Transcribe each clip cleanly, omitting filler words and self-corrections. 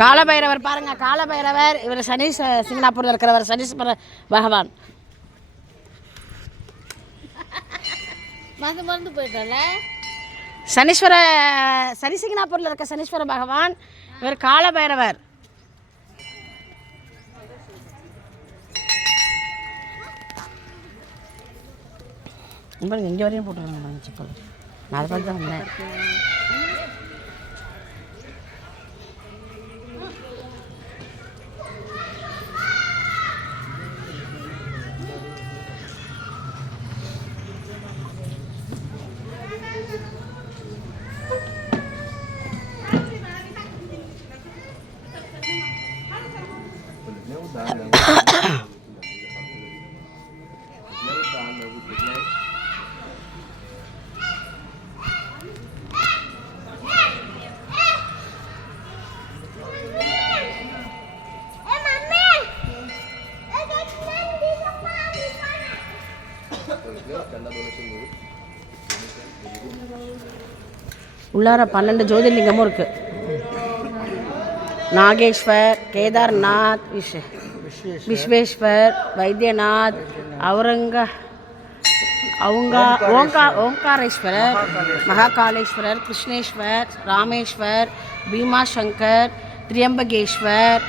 காலபைரவர் பாருங்க, காலபைரவர். இவர் சனீஸ் சிங்கனாப்பூரில் இருக்கிறவர் சனீஸ்வர பகவான். மறந்து போயிட்டல. சனி சிங்கனாப்பூரில் இருக்க சனீஸ்வர பகவான். இவர் காலபைரவர். பாருங்க, இங்கே வரையும் போட்டுருக்காங்க செப்பல். நான் அதை பார்த்து தான் வந்தேன். உள்ளார 12 ஜோதிர்லிங்கமும் இருக்கு. நாகேஸ்வர், கேதார்நாத், விஸ்வேஸ்வர், வைத்தியநாத், ஓங்காரேஸ்வரர், மகாகாலேஸ்வரர், கிருஷ்ணேஸ்வர், ராமேஸ்வர், பீமாசங்கர், திரியம்பகேஸ்வர்,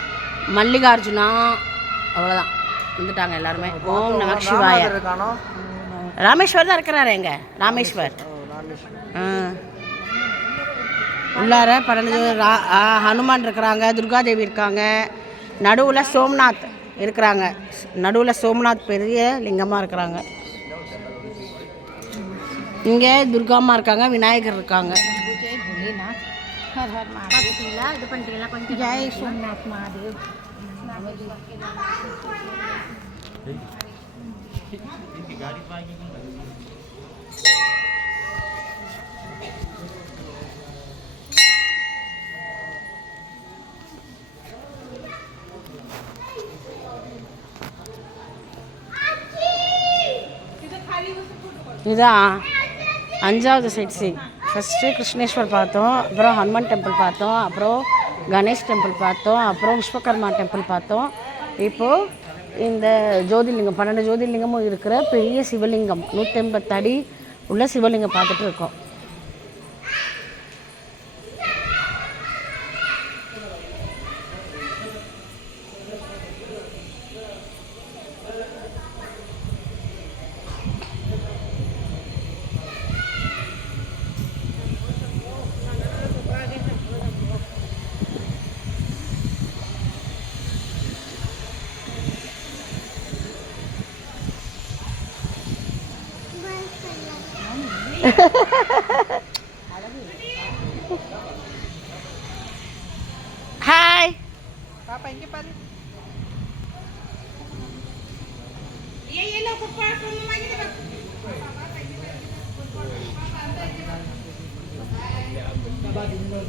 மல்லிகார்ஜுனா. அவ்வளோதான், வந்துட்டாங்க எல்லாருமே. ஓம் நம சிவாய. ராமேஸ்வர் தான் இருக்கிறாரு. எங்க ராமேஸ்வர்? உள்ளார 12 ஹனுமான் இருக்கிறாங்க, துர்காதேவி இருக்காங்க, நடுவில் சோம்நாத் இருக்கிறாங்க. நடுவில் சோம்நாத் பெரிய லிங்கமாக இருக்கிறாங்க. இங்கே துர்காம்மா இருக்காங்க, விநாயகர் இருக்காங்க. ஜெய் சோம்நாத் மகாதேவ். இதுதான் 5வது சைட் சீன். ஃபஸ்ட்டு கிருஷ்ணேஸ்வர் பார்த்தோம், அப்புறம் ஹனுமான் டெம்பிள் பார்த்தோம், அப்புறம் கணேஷ் டெம்பிள் பார்த்தோம், அப்புறம் விஸ்வகர்மா டெம்பிள் பார்த்தோம். இப்போது இந்த ஜோதிர்லிங்கம் 12 ஜோதிர்லிங்கமும் இருக்கிற பெரிய சிவலிங்கம் 180 அடி உள்ள சிவலிங்கம் பார்த்துட்டு இருக்கோம். ஹாய் பாப்பா, இங்க பாரு. ये लोग ऊपर को मांगे ना. बाबा दिन में